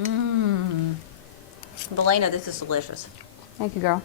Mmm. Belena, this is delicious. Thank you, girl.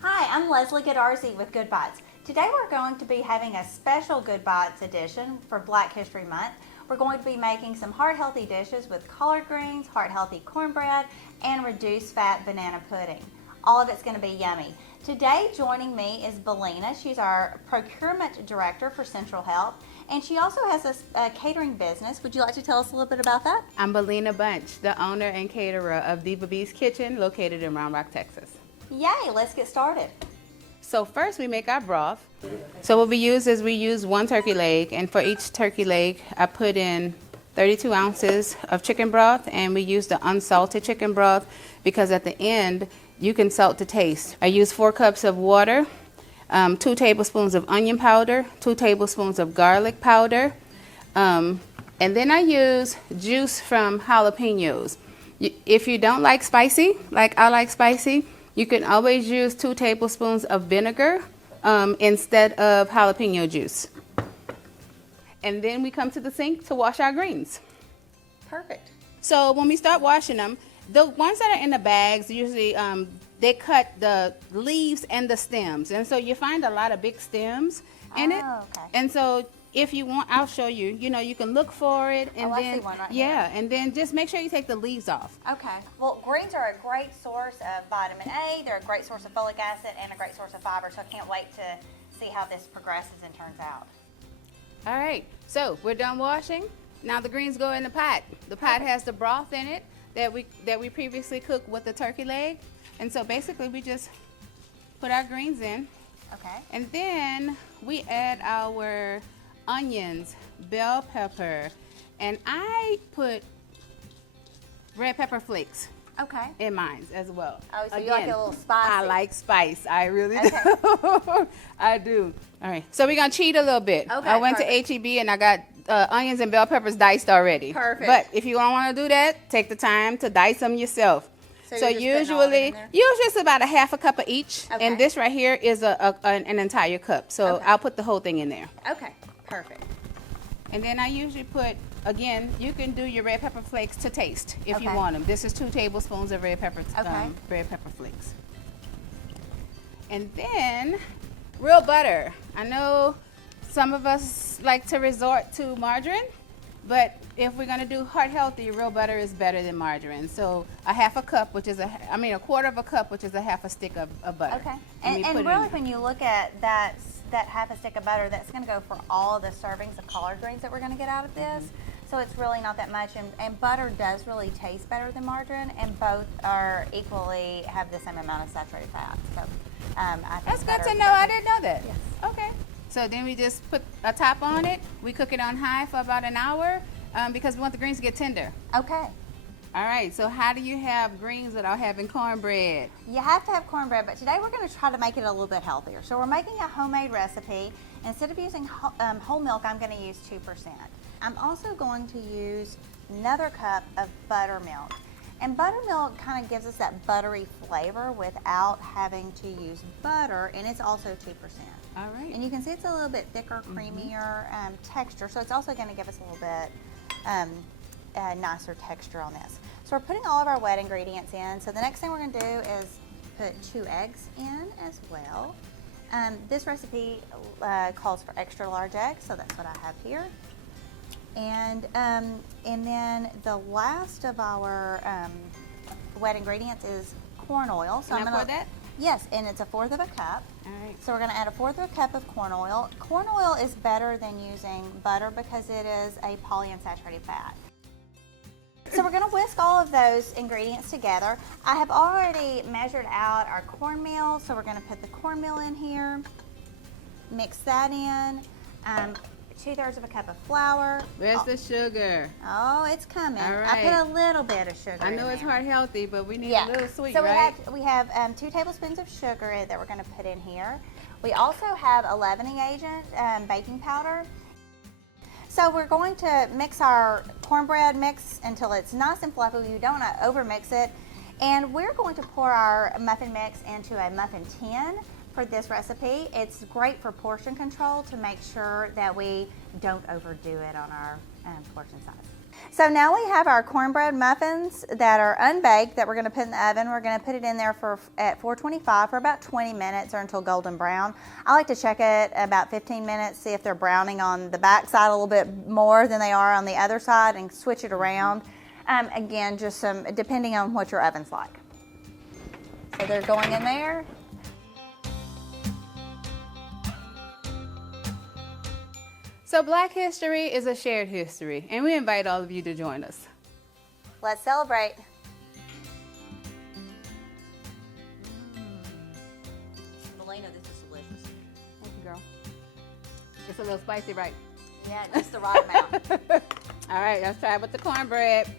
Hi, I'm Leslie Goodarzi with Good Bites. Today we're going to be having a special Good Bites edition for Black History Month. We're going to be making some heart-healthy dishes with collard greens, heart-healthy cornbread, and reduced-fat banana pudding. All of it's going to be yummy. Today joining me is Belena. She's our procurement director for Central Health, and she also has a catering business. Would you like to tell us a little bit about that? I'm Belena Bunch, the owner and caterer of Tbsp Kitchen, located in Round Rock, Texas. Yay, let's get started. So first we make our broth. So what we use 1 turkey leg, and for each turkey leg I put in 32 ounces of chicken broth, and we use the unsalted chicken broth because at the end you can salt to taste. I use 4 cups of water, 2 tablespoons of onion powder, 2 tablespoons of garlic powder, and then I use juice from jalapenos. If you don't like spicy, like I like spicy, you can always use 2 tablespoons of vinegar instead of jalapeno juice. And then we come to the sink to wash our greens. Perfect. So when we start washing them, the ones that are in the bags, usually they cut the leaves and the stems. And so you find a lot of big stems in it. Okay. And so if you want, I'll show you. You know, you can look for it, and I then see one right yeah, here. and then just make sure you take the leaves off. Okay. Well, greens are a great source of vitamin A. They're a great source of folic acid and a great source of fiber. So I can't wait to see how this progresses and turns out. All right, so we're done washing. Now the greens go in the pot. The pot has the broth in it that we previously cooked with the turkey leg. And so basically we just put our greens in. Okay. And then we add our onions, bell pepper, and I put red pepper flakes Okay. in mine as well. Oh, so you like it a little spicy. I like spice. I really do. I do. All right. So we're going to cheat a little bit. Okay, I went perfect. to HEB and I got onions and bell peppers diced already. Perfect. But if you don't want to do that, take the time to dice them yourself. So you're just putting all of it in there? usually it's about a half a cup of each. Okay. And this right here is an entire cup. So Okay. I'll put the whole thing in there. Okay. Perfect. And then I usually put, again, you can do your red pepper flakes to taste if you Okay. want them. This is 2 tablespoons of red pepper Okay. red pepper flakes. And then real butter. I know some of us like to resort to margarine, but if we're gonna do heart healthy, real butter is better than margarine. So a half a cup, which is a quarter of a cup, which is a half a stick of butter. Okay. And we And put it in really, there. when you look at that half a stick of butter, that's going to go for all the servings of collard greens that we're going to get out of this. So it's really not that much. And butter does really taste better than margarine, and both are equally have the same amount of saturated fat. So I think That's good butter to is know. I perfect. didn't know that. Yes. Okay. So then we just put a top on it. We cook it on high for about an hour because we want the greens to get tender. Okay. All right. So how do you have greens without having cornbread? You have to have cornbread, but today we're going to try to make it a little bit healthier. So we're making a homemade recipe. Instead of using whole milk, I'm going to use 2%. I'm also going to use another cup of buttermilk. And buttermilk kind of gives us that buttery flavor without having to use butter, and it's also 2%. All right. And you can see it's a little bit thicker, creamier texture, so it's also going to give us a little bit nicer texture on this. So we're putting all of our wet ingredients in. So the next thing we're going to do is put 2 eggs in as well. This recipe calls for extra large eggs, so that's what I have here. And then the last of our wet ingredients is corn oil. So Can I pour that? Yes, and it's 1/4 of a cup. All right. So we're going to add 1/4 of a cup of corn oil. Corn oil is better than using butter because it is a polyunsaturated fat. So we're going to whisk all of those ingredients together. I have already measured out our cornmeal, so we're going to put the cornmeal in here, mix that in, 2/3 of a cup of flour. Where's the sugar? Oh, it's coming. All I put right. a little bit of sugar I know in it's there. heart healthy, but we need Yeah. a little sweet, so right? we have 2 tablespoons of sugar that we're going to put in here. We also have a leavening agent, baking powder. So we're going to mix our cornbread mix until it's nice and fluffy. You don't want to over mix it. And we're going to pour our muffin mix into a muffin tin. for this recipe. It's great for portion control to make sure that we don't overdo it on our portion size. So now we have our cornbread muffins that are unbaked that we're going to put in the oven. We're going to put it in there at 425 for about 20 minutes or until golden brown. I like to check it about 15 minutes, see if they're browning on the back side a little bit more than they are on the other side, and switch it around. Again, just some depending on what your oven's like. So they're going in there. So Black history is a shared history, and we invite all of you to join us. Let's celebrate. Elena, this is delicious. Thank you, girl. It's a little spicy, right? Yeah, just the right amount. All right, let's try it with the cornbread.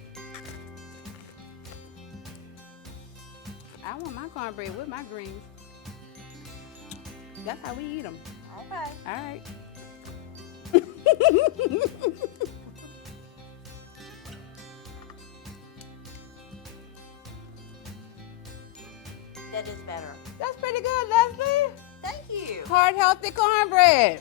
I want my cornbread with my greens. That's how we eat them. Okay. All right. That is better. That's pretty good, Leslie. Thank you. Heart healthy cornbread.